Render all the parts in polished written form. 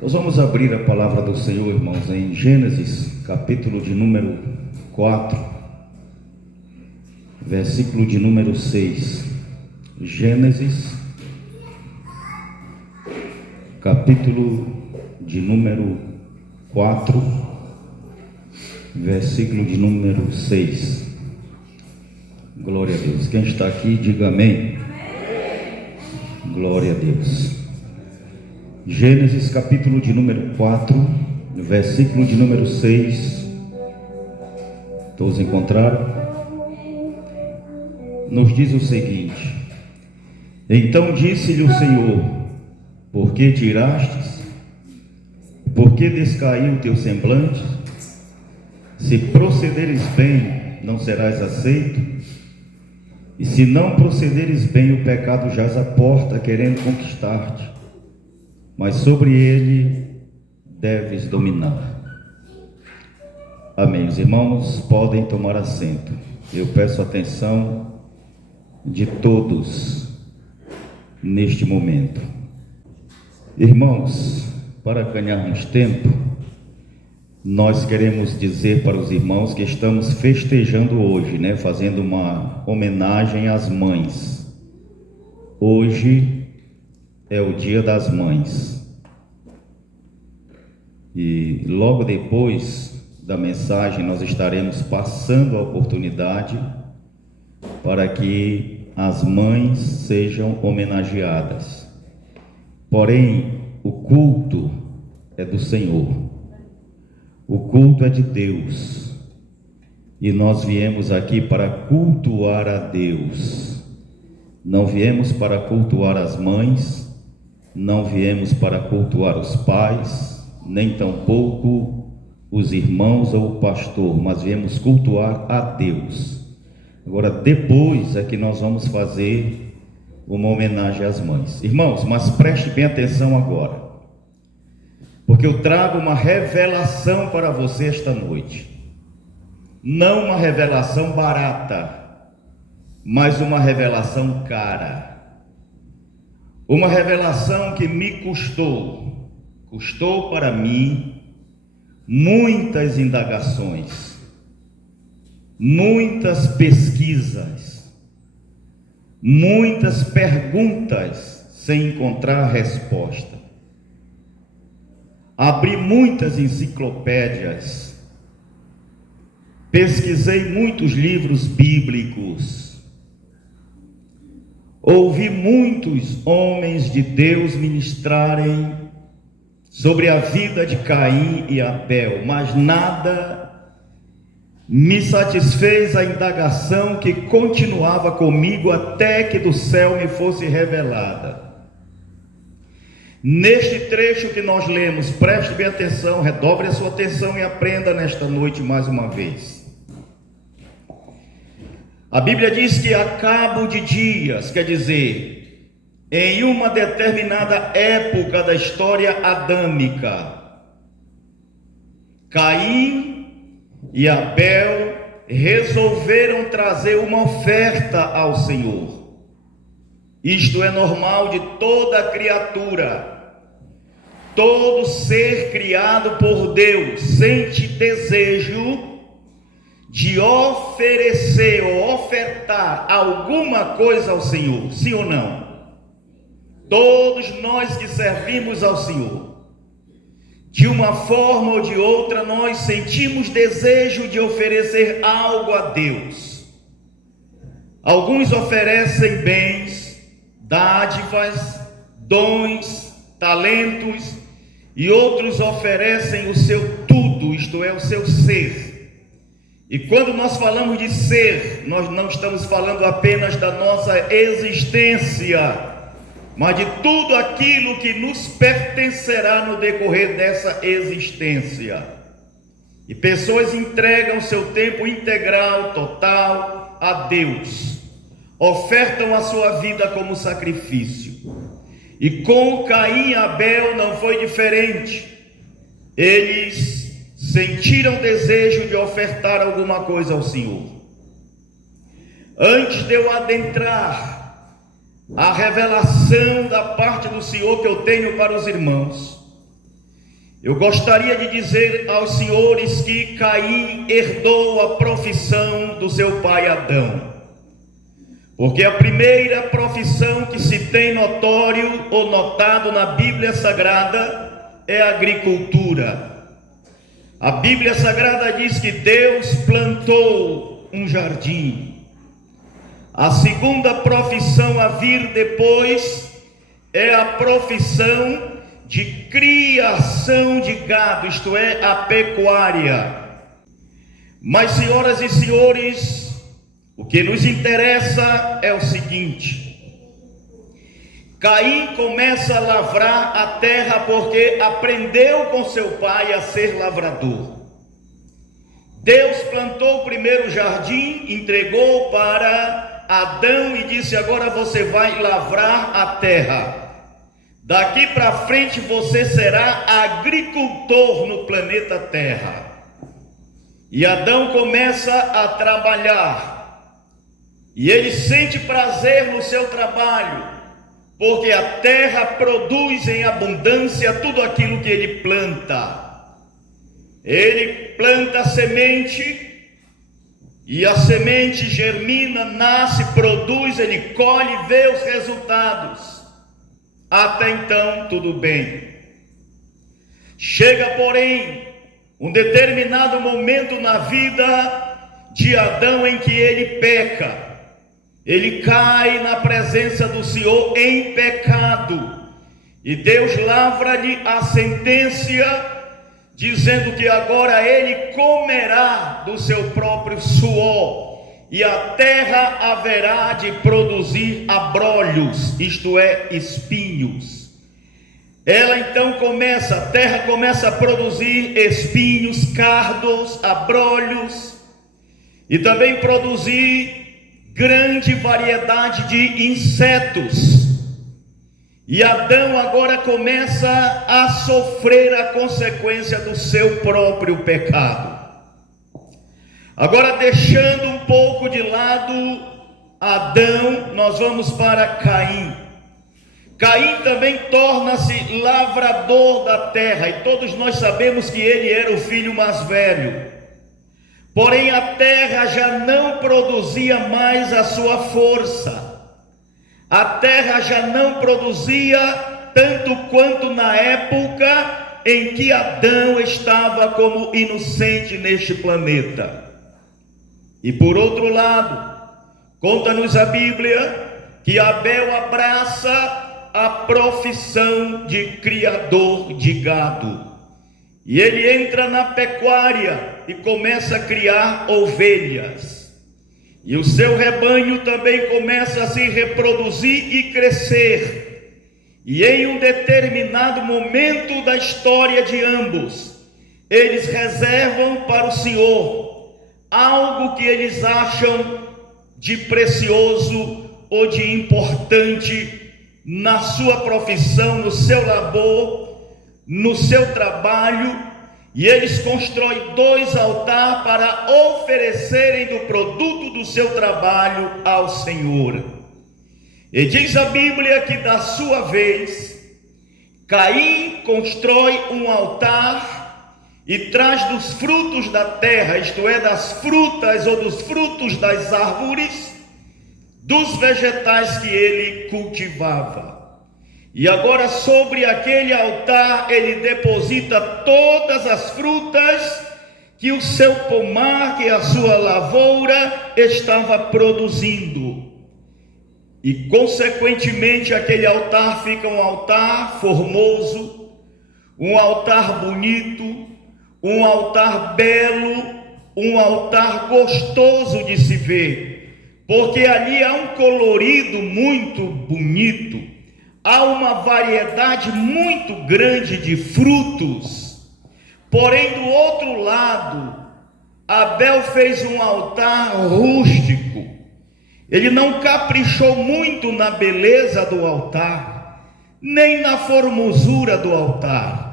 Nós vamos abrir a palavra do Senhor, irmãos, em Gênesis, capítulo de número 4, versículo de número 6. Gênesis, capítulo de número 4, versículo de número 6. Glória a Deus. Quem está aqui, diga amém. Glória a Deus. Gênesis capítulo de número 4, versículo de número 6. Todos encontraram? Nos diz o seguinte: então disse-lhe o Senhor: por que te irastes? Por que descaiu o teu semblante? Se procederes bem, não serás aceito, e se não procederes bem, o pecado jaz à porta, querendo conquistar-te, mas sobre ele deves dominar. Amém. Os irmãos podem tomar assento. Eu peço atenção de todos neste momento. Irmãos, para ganharmos tempo, nós queremos dizer para os irmãos que estamos festejando hoje, fazendo uma homenagem às mães. Hoje é o Dia das Mães. E logo depois da mensagem nós estaremos passando a oportunidade para que as mães sejam homenageadas. Porém, o culto é do Senhor. O culto é de Deus. E nós viemos aqui para cultuar a Deus. Não viemos para cultuar as mães, não viemos para cultuar os pais, nem tampouco os irmãos ou o pastor, mas viemos cultuar a Deus. Agora, depois é que nós vamos fazer uma homenagem às mães. Irmãos, mas preste bem atenção agora, porque eu trago uma revelação para você esta noite. Não uma revelação barata, mas uma revelação cara. Uma revelação que me custou para mim muitas indagações, muitas pesquisas, muitas perguntas sem encontrar resposta. Abri muitas enciclopédias, pesquisei muitos livros bíblicos, ouvi muitos homens de Deus ministrarem sobre a vida de Caim e Abel, mas nada me satisfez a indagação que continuava comigo até que do céu me fosse revelada. Neste trecho que nós lemos, preste bem atenção, redobre a sua atenção e aprenda nesta noite mais uma vez. A Bíblia diz que a cabo de dias, quer dizer, em uma determinada época da história adâmica, Caim e Abel resolveram trazer uma oferta ao Senhor. Isto é normal de toda criatura. Todo ser criado por Deus sente desejo de oferecer ou ofertar alguma coisa ao Senhor, sim ou não? Todos nós que servimos ao Senhor, de uma forma ou de outra, nós sentimos desejo de oferecer algo a Deus. Alguns oferecem bens, dádivas, dons, talentos, e outros oferecem o seu tudo, isto é, o seu ser. E quando nós falamos de ser, nós não estamos falando apenas da nossa existência, mas de tudo aquilo que nos pertencerá no decorrer dessa existência. E pessoas entregam seu tempo integral, total, a Deus, ofertam a sua vida como sacrifício. E com Caim e Abel não foi diferente. Eles sentiram desejo de ofertar alguma coisa ao Senhor. Antes de eu adentrar a revelação da parte do Senhor que eu tenho para os irmãos, Eu gostaria de dizer aos senhores que Caim herdou a profissão do seu pai Adão, porque a primeira profissão que se tem notório ou notado na Bíblia Sagrada é a agricultura. A Bíblia Sagrada diz que Deus plantou um jardim. A segunda profissão a vir depois é a profissão de criação de gado, isto é, a pecuária. Mas, senhoras e senhores, o que nos interessa é o seguinte: Caim começa a lavrar a terra porque aprendeu com seu pai a ser lavrador. Deus plantou o primeiro jardim, entregou para Adão e disse: agora você vai lavrar a terra. Daqui para frente você será agricultor no planeta Terra. E Adão começa a trabalhar. E ele sente prazer no seu trabalho, porque a terra produz em abundância tudo aquilo que ele planta. Ele planta a semente, e a semente germina, nasce, produz, ele colhe e vê os resultados. Até então, tudo bem. Chega, porém, um determinado momento na vida de Adão em que ele peca. Ele cai na presença do Senhor em pecado. E Deus lavra-lhe a sentença, dizendo que agora ele comerá do seu próprio suor. E a terra haverá de produzir abrolhos, isto é, espinhos. Ela então a terra começa a produzir espinhos, cardos, abrolhos, e também produzir grande variedade de insetos. E Adão agora começa a sofrer a consequência do seu próprio pecado. Agora, deixando um pouco de lado Adão, nós vamos para Caim. Caim também torna-se lavrador da terra, e todos nós sabemos que ele era o filho mais velho. Porém, a terra já não produzia mais a sua força. A terra já não produzia tanto quanto na época em que Adão estava como inocente neste planeta. E por outro lado, conta-nos a Bíblia que Abel abraça a profissão de criador de gado. E ele entra na pecuária e começa a criar ovelhas. E o seu rebanho também começa a se reproduzir e crescer. E em um determinado momento da história de ambos, eles reservam para o Senhor algo que eles acham de precioso ou de importante na sua profissão, no seu labor, no seu trabalho, e eles constroem 2 altares para oferecerem do produto do seu trabalho ao Senhor. E diz a Bíblia que da sua vez, Caim constrói um altar e traz dos frutos da terra, isto é, das frutas ou dos frutos das árvores, dos vegetais que ele cultivava. E agora sobre aquele altar ele deposita todas as frutas que o seu pomar, que a sua lavoura estava produzindo. E consequentemente aquele altar fica um altar formoso, um altar bonito, um altar belo, um altar gostoso de se ver, porque ali há um colorido muito bonito, há uma variedade muito grande de frutos. Porém, do outro lado, Abel fez um altar rústico. Ele não caprichou muito na beleza do altar, nem na formosura do altar,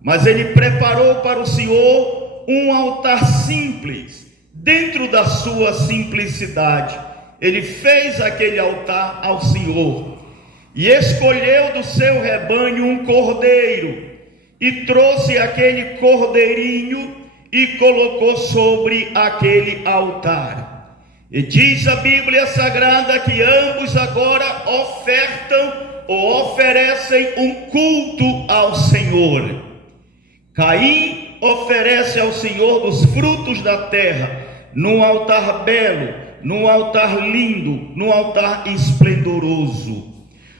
mas ele preparou para o Senhor um altar simples, dentro da sua simplicidade. Ele fez aquele altar ao Senhor e escolheu do seu rebanho um cordeiro, e trouxe aquele cordeirinho e colocou sobre aquele altar. E diz a Bíblia Sagrada que ambos agora ofertam ou oferecem um culto ao Senhor. Caim oferece ao Senhor dos frutos da terra, num altar belo, num altar lindo, num altar esplendoroso.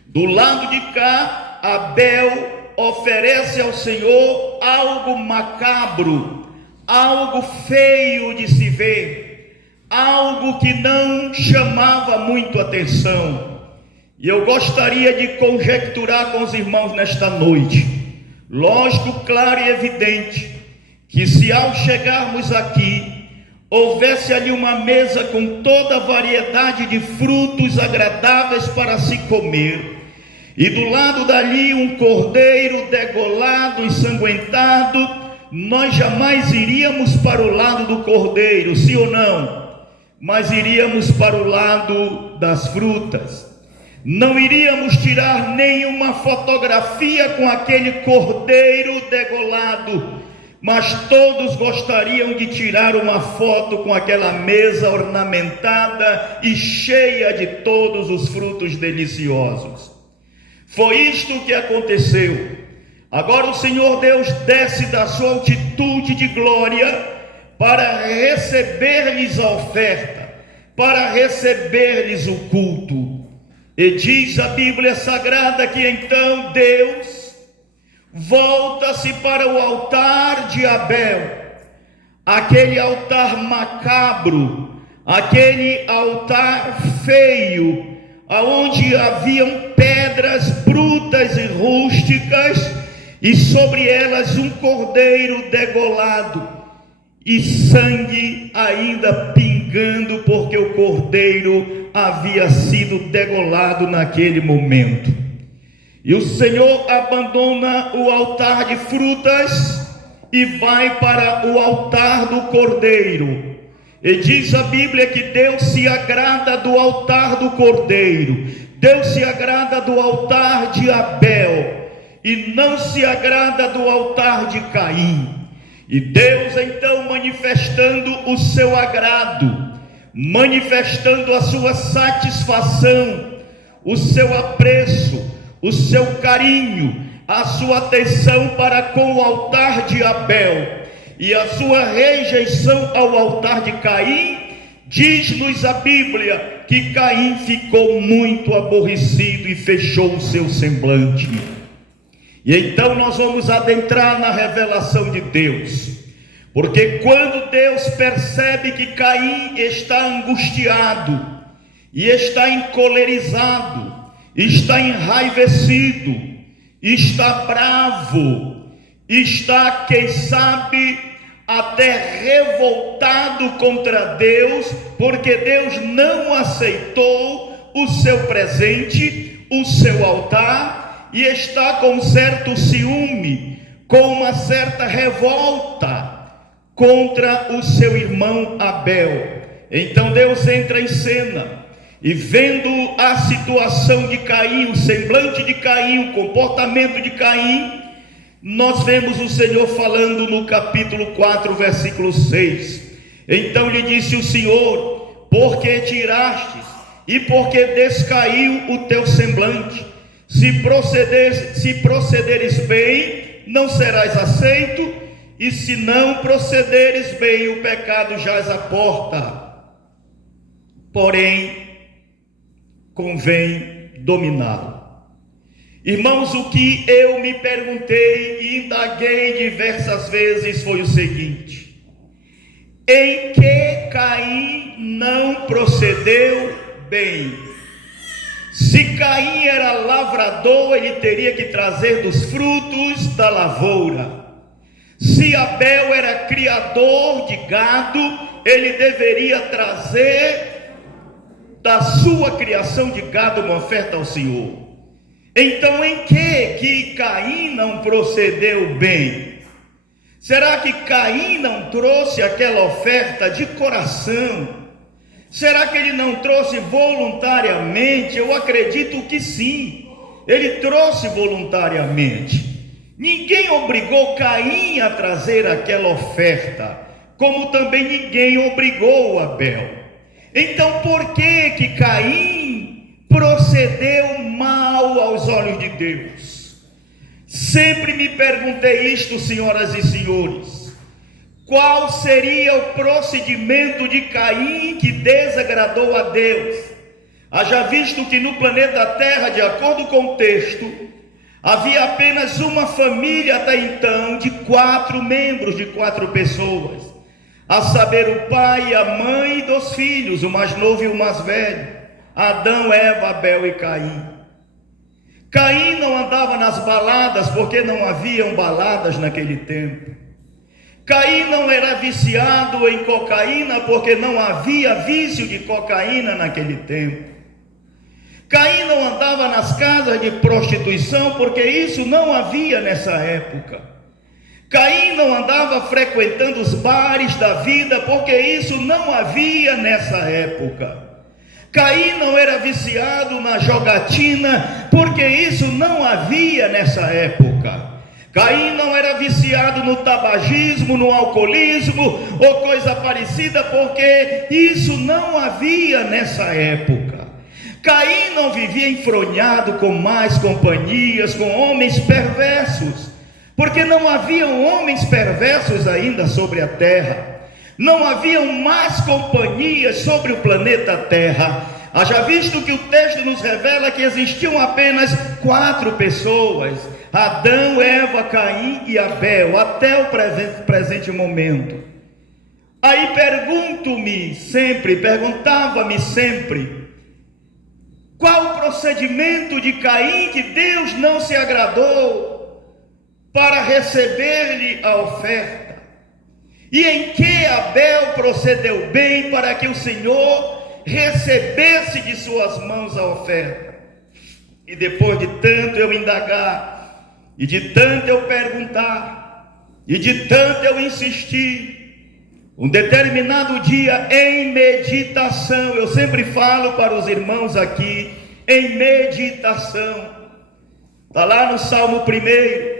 Do lado de cá, Abel oferece ao Senhor algo macabro, algo feio de se ver, algo que não chamava muito atenção. E eu gostaria de conjecturar com os irmãos nesta noite, lógico, claro e evidente, que se ao chegarmos aqui, houvesse ali uma mesa com toda a variedade de frutos agradáveis para se comer, e do lado dali um cordeiro degolado, ensanguentado, nós jamais iríamos para o lado do cordeiro, sim ou não? Mas iríamos para o lado das frutas. Não iríamos tirar nenhuma fotografia com aquele cordeiro degolado, mas todos gostariam de tirar uma foto com aquela mesa ornamentada e cheia de todos os frutos deliciosos. Foi isto que aconteceu. Agora o Senhor Deus desce da sua altitude de glória para receber-lhes a oferta, para receber-lhes o culto. E diz a Bíblia Sagrada que então Deus volta-se para o altar de Abel, aquele altar macabro, aquele altar feio, aonde haviam pedras brutas e rústicas, e sobre elas um cordeiro degolado, e sangue ainda pingando, porque o cordeiro havia sido degolado naquele momento. E o Senhor abandona o altar de frutas e vai para o altar do cordeiro. E diz a Bíblia que Deus se agrada do altar do cordeiro, Deus se agrada do altar de Abel, e não se agrada do altar de Caim. E Deus então, manifestando o seu agrado, manifestando a sua satisfação, o seu apreço, o seu carinho, a sua atenção para com o altar de Abel e a sua rejeição ao altar de Caim, diz-nos a Bíblia que Caim ficou muito aborrecido e fechou o seu semblante. E então nós vamos adentrar na revelação de Deus, porque quando Deus percebe que Caim está angustiado, e está encolerizado, está enraivecido, está bravo, está, quem sabe, até revoltado contra Deus, porque Deus não aceitou o seu presente, o seu altar, e está com um certo ciúme, com uma certa revolta contra o seu irmão Abel. Então Deus entra em cena, e vendo a situação de Caim, o semblante de Caim, o comportamento de Caim, nós vemos o Senhor falando no capítulo 4, versículo 6. Então lhe disse o Senhor: porque tirastes e porque descaiu o teu semblante? Se procederes bem, não serás aceito, e se não procederes bem, o pecado jaz à porta. Porém, convém dominá-lo. Irmãos, o que eu me perguntei e indaguei diversas vezes foi o seguinte: em que Caim não procedeu bem? Se Caim era lavrador, ele teria que trazer dos frutos da lavoura. Se Abel era criador de gado, ele deveria trazer da sua criação de gado uma oferta ao Senhor. Então, em que Caim não procedeu bem? Será que Caim não trouxe aquela oferta de coração? Será que ele não trouxe voluntariamente? Eu acredito que sim, ele trouxe voluntariamente. Ninguém obrigou Caim a trazer aquela oferta, como também ninguém obrigou Abel. Então por que Caim procedeu mal aos olhos de Deus? Sempre me perguntei isto, senhoras e senhores. Qual seria o procedimento de Caim que desagradou a Deus? Haja visto que no planeta Terra, de acordo com o texto, havia apenas uma família até então de 4 membros, de 4 pessoas, a saber, o pai, a mãe e 2 filhos, o mais novo e o mais velho, Adão, Eva, Abel e Caim. Caim não andava nas baladas, porque não haviam baladas naquele tempo. Caim não era viciado em cocaína, porque não havia vício de cocaína naquele tempo. Caim não andava nas casas de prostituição, porque isso não havia nessa época. Caim não andava frequentando os bares da vida, porque isso não havia nessa época. Caim não era viciado na jogatina, porque isso não havia nessa época. Caim não era viciado no tabagismo, no alcoolismo ou coisa parecida, porque isso não havia nessa época. Caim não vivia enfronhado com más companhias, com homens perversos, porque não haviam homens perversos ainda sobre a terra. Não haviam más companhias sobre o planeta Terra. Haja visto que o texto nos revela que existiam apenas 4 pessoas: Adão, Eva, Caim e Abel, até o presente momento. Aí perguntava-me sempre, qual o procedimento de Caim que Deus não se agradou para receber-lhe a oferta? E em que Abel procedeu bem para que o Senhor recebesse de suas mãos a oferta? E depois de tanto eu indagar, e de tanto eu perguntar, e de tanto eu insistir, um determinado dia em meditação, eu sempre falo para os irmãos aqui, em meditação, está lá no Salmo 1,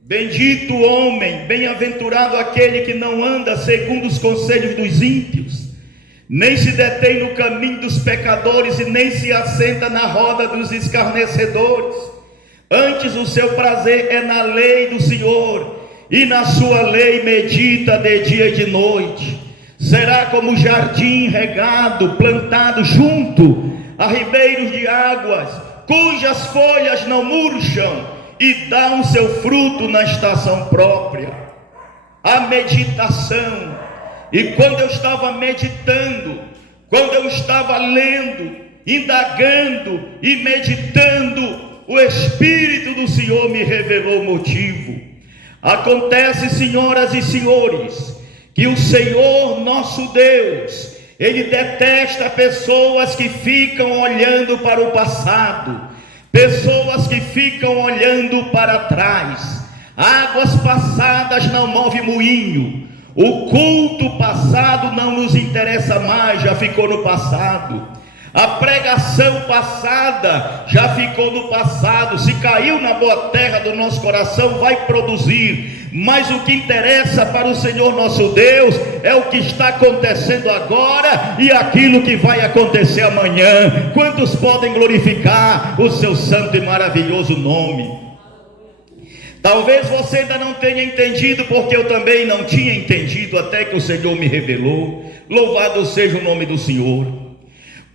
bendito o homem, bem-aventurado aquele que não anda segundo os conselhos dos ímpios, nem se detém no caminho dos pecadores, e nem se assenta na roda dos escarnecedores. Antes o seu prazer é na lei do Senhor, e na sua lei medita de dia e de noite. Será como jardim regado, plantado junto a ribeiros de águas, cujas folhas não murcham, e dá o seu fruto na estação própria. A meditação. E quando eu estava meditando, quando eu estava lendo, indagando e meditando, o Espírito do Senhor me revelou o motivo. Acontece, senhoras e senhores, que o Senhor nosso Deus, Ele detesta pessoas que ficam olhando para o passado, pessoas que ficam olhando para trás. Águas passadas não movem moinho. O culto passado não nos interessa mais, já ficou no passado. A pregação passada já ficou no passado. Se caiu na boa terra do nosso coração, vai produzir. Mas o que interessa para o Senhor nosso Deus é o que está acontecendo agora e aquilo que vai acontecer amanhã. Quantos podem glorificar o seu santo e maravilhoso nome? Talvez você ainda não tenha entendido, porque eu também não tinha entendido até que o Senhor me revelou. Louvado seja o nome do Senhor.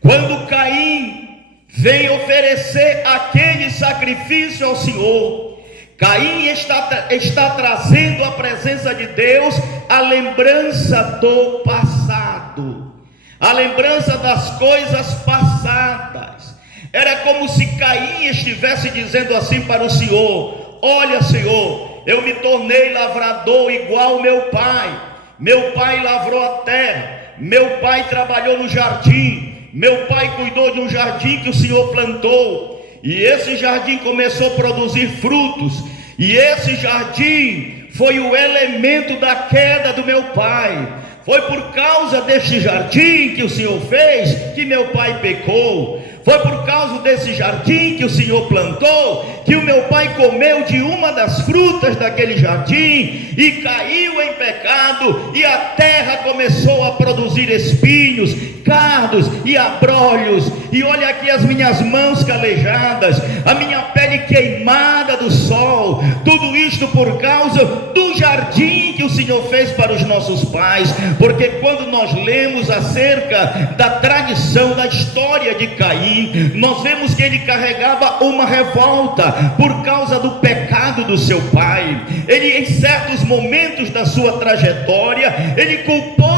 Quando Caim vem oferecer aquele sacrifício ao Senhor, Caim está trazendo à presença de Deus a lembrança do passado, a lembrança das coisas passadas. Era como se Caim estivesse dizendo assim para o Senhor: olha, Senhor, eu me tornei lavrador igual meu pai. Meu pai lavrou a terra, meu pai trabalhou no jardim, meu pai cuidou de um jardim que o Senhor plantou, e esse jardim começou a produzir frutos, e esse jardim foi o elemento da queda do meu pai. Foi por causa deste jardim que o Senhor fez que meu pai pecou. Foi por causa desse jardim que o Senhor plantou, que o meu pai comeu de uma das frutas daquele jardim e caiu em pecado, e a terra começou a produzir espinhos, cardos e abrolhos. E olha aqui as minhas mãos calejadas, a minha pele queimada do sol. Tudo isto por causa do jardim que o Senhor fez para os nossos pais. Porque quando nós lemos acerca da tradição, da história de Caim, nós vemos que ele carregava uma revolta por causa do pecado do seu pai. Ele, em certos momentos da sua trajetória, ele culpou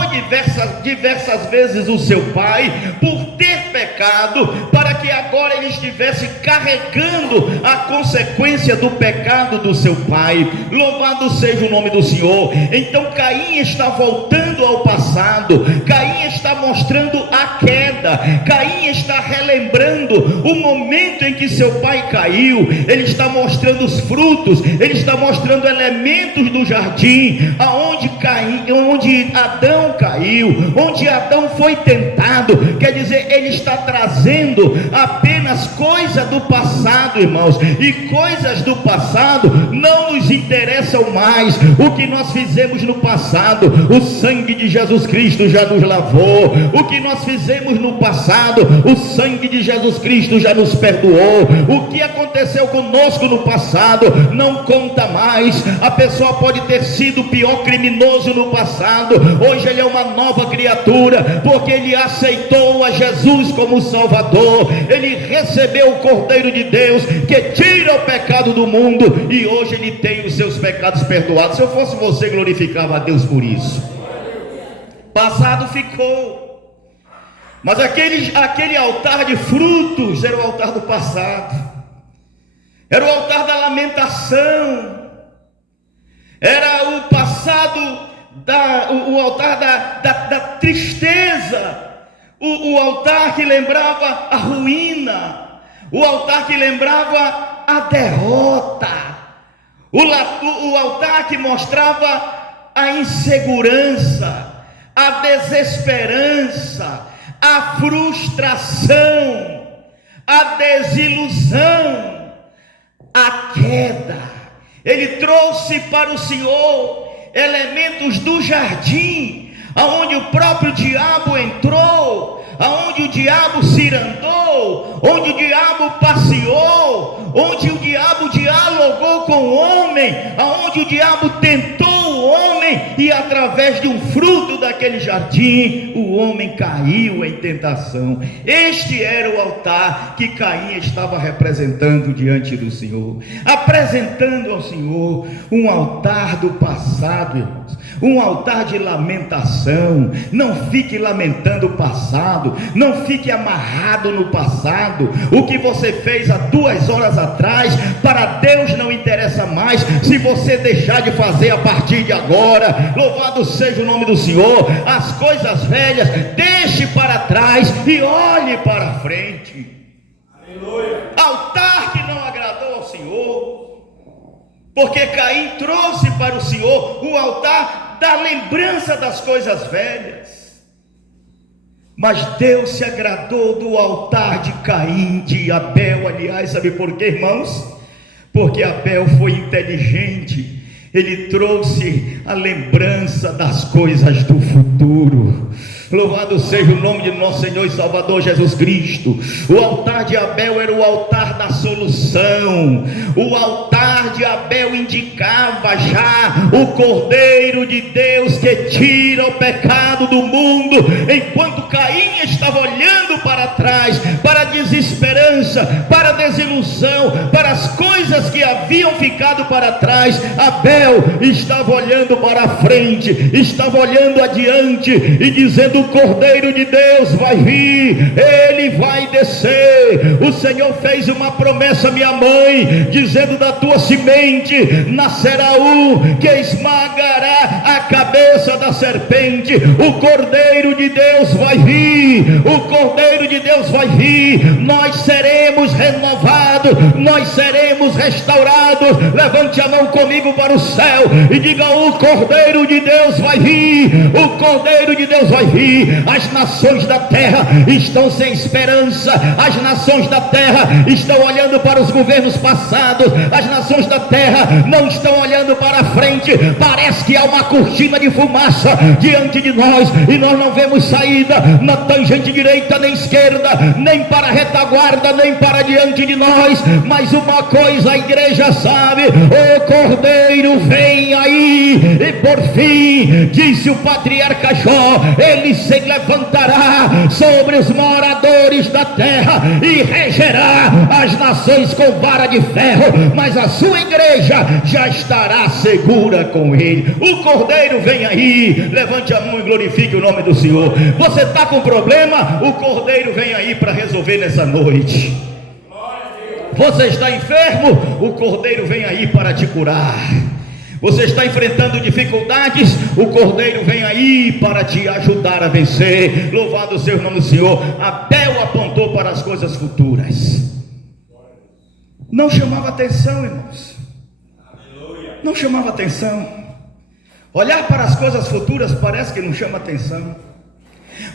diversas vezes o seu pai por ter pecado, para que agora ele estivesse carregando a consequência do pecado do seu pai. Louvado seja o nome do Senhor. Então Caim está voltando ao passado, Caim está mostrando a queda, Caim está relembrando o momento em que seu pai caiu. Ele está mostrando os frutos, ele está mostrando elementos do jardim, onde Adão caiu, onde Adão foi tentado. Quer dizer, ele está trazendo apenas coisa do passado, irmãos, e coisas do passado não nos interessam mais. O que nós fizemos no passado, o sangue de Jesus Cristo já nos lavou. O que nós fizemos no passado, o sangue de Jesus Cristo já nos perdoou. O que aconteceu conosco no passado não conta mais. A pessoa pode ter sido o pior criminoso no passado, hoje ele é uma nova criatura, porque ele aceitou a Jesus como Salvador. Ele recebeu o Cordeiro de Deus que tira o pecado do mundo, e hoje ele tem os seus pecados perdoados. Se eu fosse você, glorificava a Deus por isso. Passado ficou, mas aquele altar de frutos era o altar do passado, era o altar da lamentação, era o passado, o altar da tristeza, o altar que lembrava a ruína, o altar que lembrava a derrota, o altar que mostrava a insegurança, a desesperança, a frustração, a desilusão, a queda. Ele trouxe para o Senhor elementos do jardim, aonde o próprio diabo entrou, aonde o diabo cirandou, onde o diabo passeou, onde o diabo dialogou com o homem, aonde o diabo tentou o homem, e através de um fruto daquele jardim, o homem caiu em tentação. Este era o altar que Caim estava representando diante do Senhor, apresentando ao Senhor um altar do passado, irmãos, um altar de lamentação. Não fique lamentando o passado, não fique amarrado no passado. O que você fez há 2 horas atrás, para Deus não interessa mais, se você deixar de fazer a partir de agora. Louvado seja o nome do Senhor. As coisas velhas deixe para trás e olhe para a frente. Aleluia. Altar que não agradou ao Senhor, porque Caim trouxe para o Senhor o altar da lembrança das coisas velhas. Mas Deus se agradou do altar de Caim, de Abel. Aliás, sabe por quê, irmãos? Porque Abel foi inteligente. Ele trouxe a lembrança das coisas do futuro. Louvado seja o nome de nosso Senhor e Salvador Jesus Cristo. O altar de Abel era o altar da solução. O altar de Abel indicava já o Cordeiro de Deus que tira o pecado do mundo. Enquanto Caim estava olhando para trás, para a desesperança, para a desilusão, para as coisas que haviam ficado para trás, Abel estava olhando para a frente, estava olhando adiante e dizendo: o Cordeiro de Deus vai vir, ele vai descer. O Senhor fez uma promessa, minha mãe, dizendo: da tua semente nascerá um que esmagará a cabeça da serpente. O Cordeiro de Deus vai vir, o Cordeiro de Deus vai vir, nós seremos renovados, nós seremos restaurados. Levante a mão comigo para o céu e diga: o Cordeiro de Deus vai vir, o Cordeiro de Deus vai vir. As nações da terra estão sem esperança, as nações da terra estão olhando para os governos passados, as nações da terra não estão olhando para a frente. Parece que há uma cortina de fumaça diante de nós e nós não vemos saída na tangente direita nem esquerda, nem para a retaguarda, nem para diante de nós. Mas uma coisa a igreja sabe: o Cordeiro vem aí. E por fim, disse o patriarca Jó, ele se levantará sobre os moradores da terra e regerá as nações com vara de ferro, mas a sua igreja já estará segura com ele. O Cordeiro vem aí. Levante a mão e glorifique o nome do Senhor. Você está com problema? O Cordeiro vem aí para resolver nessa noite. Você está enfermo? O Cordeiro vem aí para te curar. Você está enfrentando dificuldades? O Cordeiro vem aí para te ajudar a vencer. Louvado seja o nome do Senhor. Abel apontou para as coisas futuras. Não chamava atenção, irmãos. Não chamava atenção. Olhar para as coisas futuras parece que não chama atenção.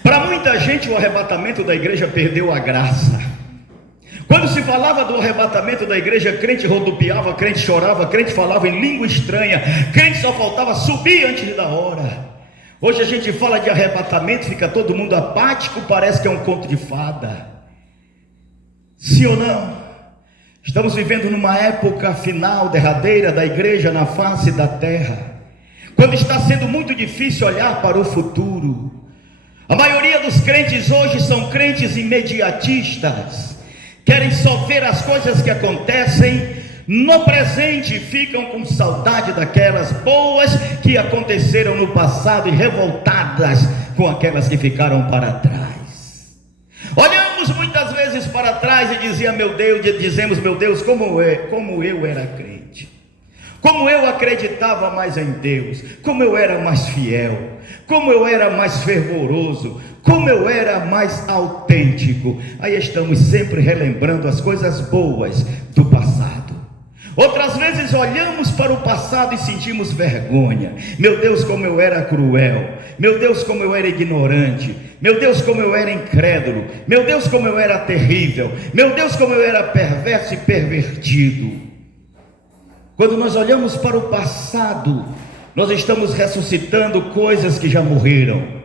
Para muita gente o arrebatamento da igreja perdeu a graça. Quando se falava do arrebatamento da igreja, crente rodopiava, crente chorava, crente falava em língua estranha, crente só faltava subir antes da hora. Hoje a gente fala de arrebatamento, fica todo mundo apático, parece que é um conto de fada. Sim ou não? Estamos vivendo numa época final, derradeira da igreja na face da terra, quando está sendo muito difícil olhar para o futuro. A maioria dos crentes hoje são crentes imediatistas, querem só ver as coisas que acontecem no presente, ficam com saudade daquelas boas que aconteceram no passado e revoltadas com aquelas que ficaram para trás. Olhamos muitas vezes para trás e dizemos: meu Deus, como eu era crente, como eu acreditava mais em Deus, como eu era mais fiel, como eu era mais fervoroso, como eu era mais autêntico. Aí estamos sempre relembrando as coisas boas do passado. Outras vezes olhamos para o passado e sentimos vergonha. Meu Deus, como eu era cruel. Meu Deus, como eu era ignorante. Meu Deus, como eu era incrédulo. Meu Deus, como eu era terrível. Meu Deus, como eu era perverso e pervertido. Quando nós olhamos para o passado, nós estamos ressuscitando coisas que já morreram.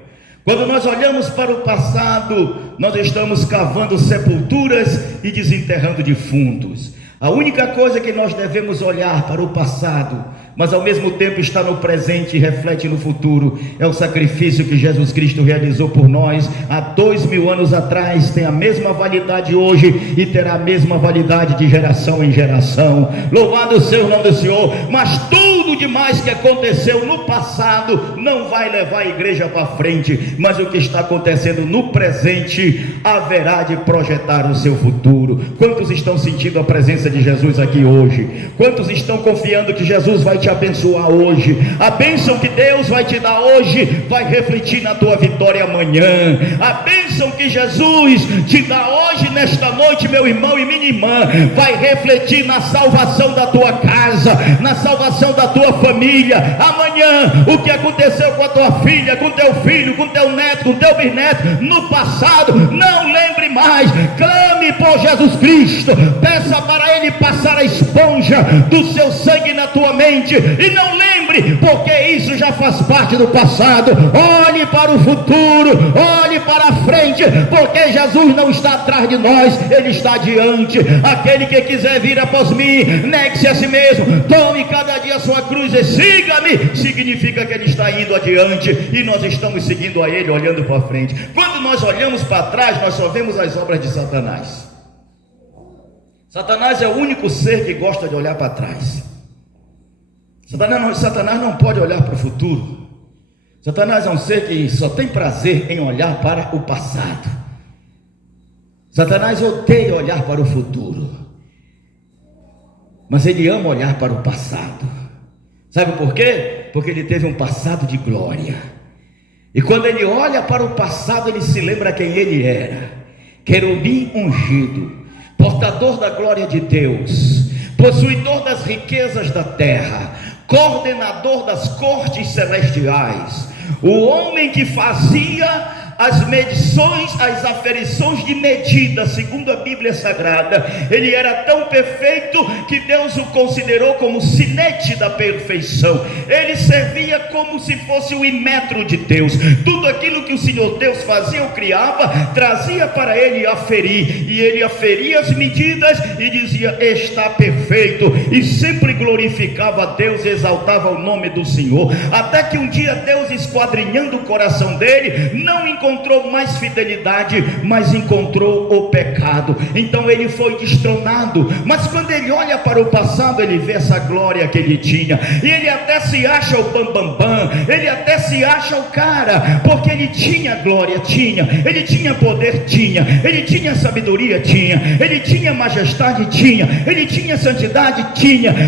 Quando nós olhamos para o passado, nós estamos cavando sepulturas e desenterrando defuntos. A única coisa que nós devemos olhar para o passado, mas ao mesmo tempo está no presente e reflete no futuro, é o sacrifício que Jesus Cristo realizou por nós há 2000 anos atrás. Tem a mesma validade hoje e terá a mesma validade de geração em geração. Louvado seja o nome do Senhor. Mas tudo demais que aconteceu no passado não vai levar a igreja para frente, mas o que está acontecendo no presente haverá de projetar o seu futuro. Quantos estão sentindo a presença de Jesus aqui hoje? Quantos estão confiando que Jesus vai te abençoar hoje? A bênção que Deus vai te dar hoje vai refletir na tua vitória amanhã. A bênção que Jesus te dá hoje, nesta noite, meu irmão e minha irmã, vai refletir na salvação da tua casa, na salvação da tua família. Amanhã, o que aconteceu com a tua filha, com teu filho, com teu neto, com teu bisneto no passado, não lembre mais. Clame por Jesus Cristo, peça para Ele passar a esponja do seu sangue na tua mente, e não lembre, porque isso já faz parte do passado. Olhe para o futuro, olhe para a frente, porque Jesus não está atrás de nós, Ele está adiante. Aquele que quiser vir após mim, negue-se a si mesmo, tome cada dia a sua cruz e siga-me, significa que Ele está indo adiante e nós estamos seguindo a Ele, olhando para frente. Quando nós olhamos para trás, nós só vemos as obras de Satanás. Satanás é o único ser que gosta de olhar para trás. Satanás não pode olhar para o futuro. Satanás é um ser que só tem prazer em olhar para o passado. Satanás odeia olhar para o futuro, mas ele ama olhar para o passado. Sabe por quê? Porque ele teve um passado de glória. E quando ele olha para o passado, ele se lembra quem ele era: querubim ungido, portador da glória de Deus, possuidor das riquezas da terra, coordenador das cortes celestiais, o homem que fazia as medições, as aferições de medida, segundo a Bíblia Sagrada. Ele era tão perfeito que Deus o considerou como sinete da perfeição. Ele servia como se fosse o imetro de Deus. Tudo aquilo que o Senhor Deus fazia ou criava, trazia para ele aferir, e ele aferia as medidas e dizia: está perfeito, e sempre glorificava a Deus e exaltava o nome do Senhor. Até que um dia Deus, esquadrinhando o coração dele, não encontrou mais fidelidade, mas encontrou o pecado. Então ele foi destronado. Mas quando ele olha para o passado, ele vê essa glória que ele tinha, e ele até se acha o bambambam, ele até se acha o cara, porque ele tinha glória, ele tinha poder, ele tinha sabedoria, ele tinha majestade, ele tinha santidade,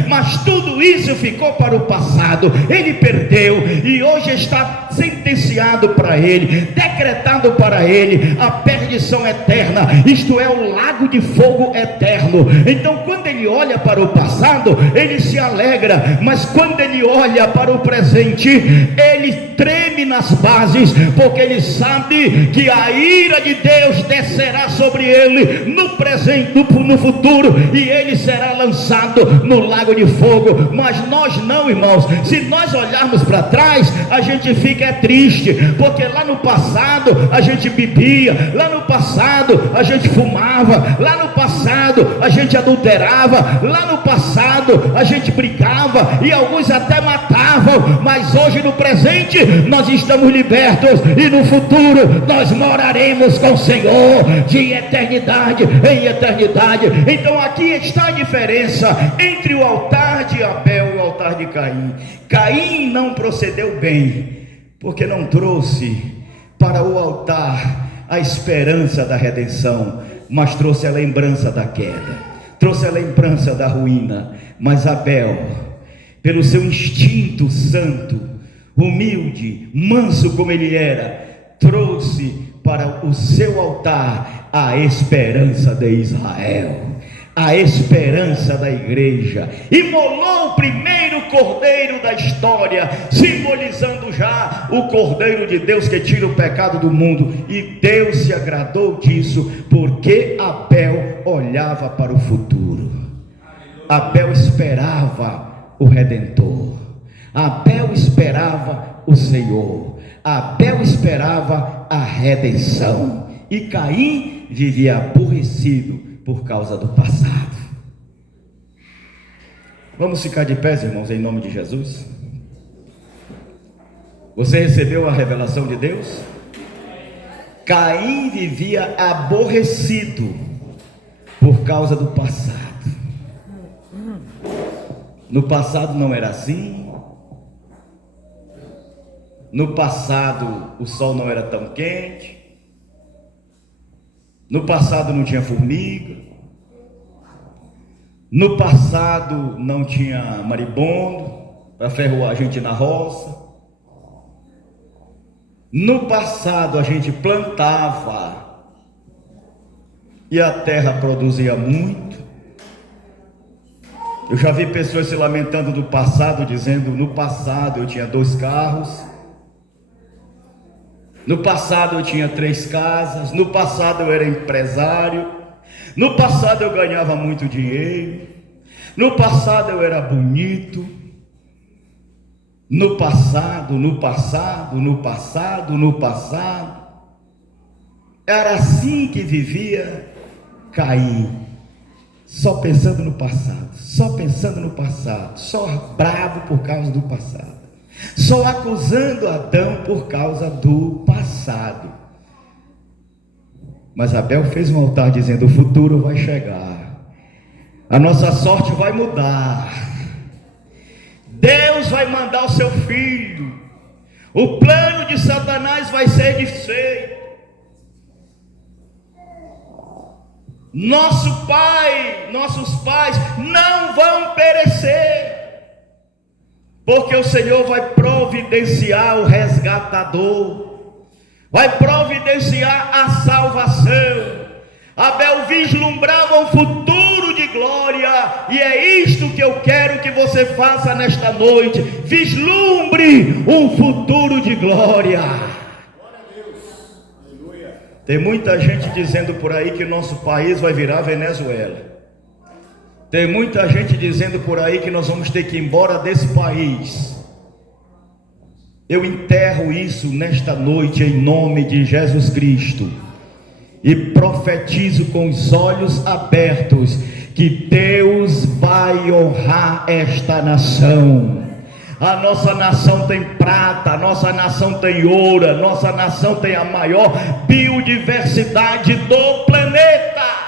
mas tudo isso ficou para o passado. Ele perdeu, e hoje está sentenciado para ele, decretado para ele a perdição eterna, isto é, o lago de fogo eterno. Então quando ele olha para o passado, ele se alegra, mas quando ele olha para o presente, ele treme nas bases, porque ele sabe que a ira de Deus descerá sobre ele no presente, no futuro, e ele será lançado no lago de fogo. Mas nós não, irmãos. Se nós olharmos para trás, a gente fica triste, porque lá no passado a gente bebia, lá no passado a gente fumava, lá no passado a gente adulterava, lá no passado a gente brigava, e alguns até matavam. Mas hoje, no presente, nós estamos libertos, e no futuro nós moraremos com o Senhor de eternidade em eternidade. Então aqui está a diferença entre o altar de Abel e o altar de Caim. Caim não procedeu bem, porque não trouxe para o altar a esperança da redenção, mas trouxe a lembrança da queda, trouxe a lembrança da ruína. Mas Abel, pelo seu instinto santo, humilde, manso como ele era, trouxe para o seu altar a esperança de Israel, a esperança da igreja. Imolou o primeiro cordeiro da história, simbolizando já o cordeiro de Deus que tira o pecado do mundo. E Deus se agradou disso, porque Abel olhava para o futuro. Abel esperava o Redentor, Abel esperava o Senhor, Abel esperava a redenção. E Caim vivia aborrecido por causa do passado. Vamos ficar de pé, irmãos, em nome de Jesus. Você recebeu a revelação de Deus? Caim vivia aborrecido por causa do passado. No passado não era assim. No passado o sol não era tão quente. No passado não tinha formiga. No passado não tinha maribondo para ferroar a gente na roça. No passado a gente plantava e a terra produzia muito. Eu já vi pessoas se lamentando do passado, dizendo: no passado eu tinha 2 carros, no passado eu tinha 3 casas, no passado eu era empresário, no passado eu ganhava muito dinheiro, no passado eu era bonito, no passado. Era assim que vivia Caim, só pensando no passado, só bravo por causa do passado, só acusando Adão por causa do passado. Mas Abel fez um altar dizendo: o futuro vai chegar, a nossa sorte vai mudar, Deus vai mandar o seu filho, o plano de Satanás vai ser desfeito, nossos pais não vão perecer. porque o Senhor vai providenciar o resgatador, vai providenciar a salvação. Abel vislumbrava um futuro de glória, e é isto que eu quero que você faça nesta noite: vislumbre um futuro de glória. Glória a Deus. Aleluia. Tem muita gente dizendo por aí que nosso país vai virar Venezuela. Tem muita gente dizendo por aí que nós vamos ter que ir embora desse país. Eu enterro isso nesta noite em nome de Jesus Cristo e profetizo com os olhos abertos que Deus vai honrar esta nação. A nossa nação tem prata, a nossa nação tem ouro, a nossa nação tem a maior biodiversidade do planeta.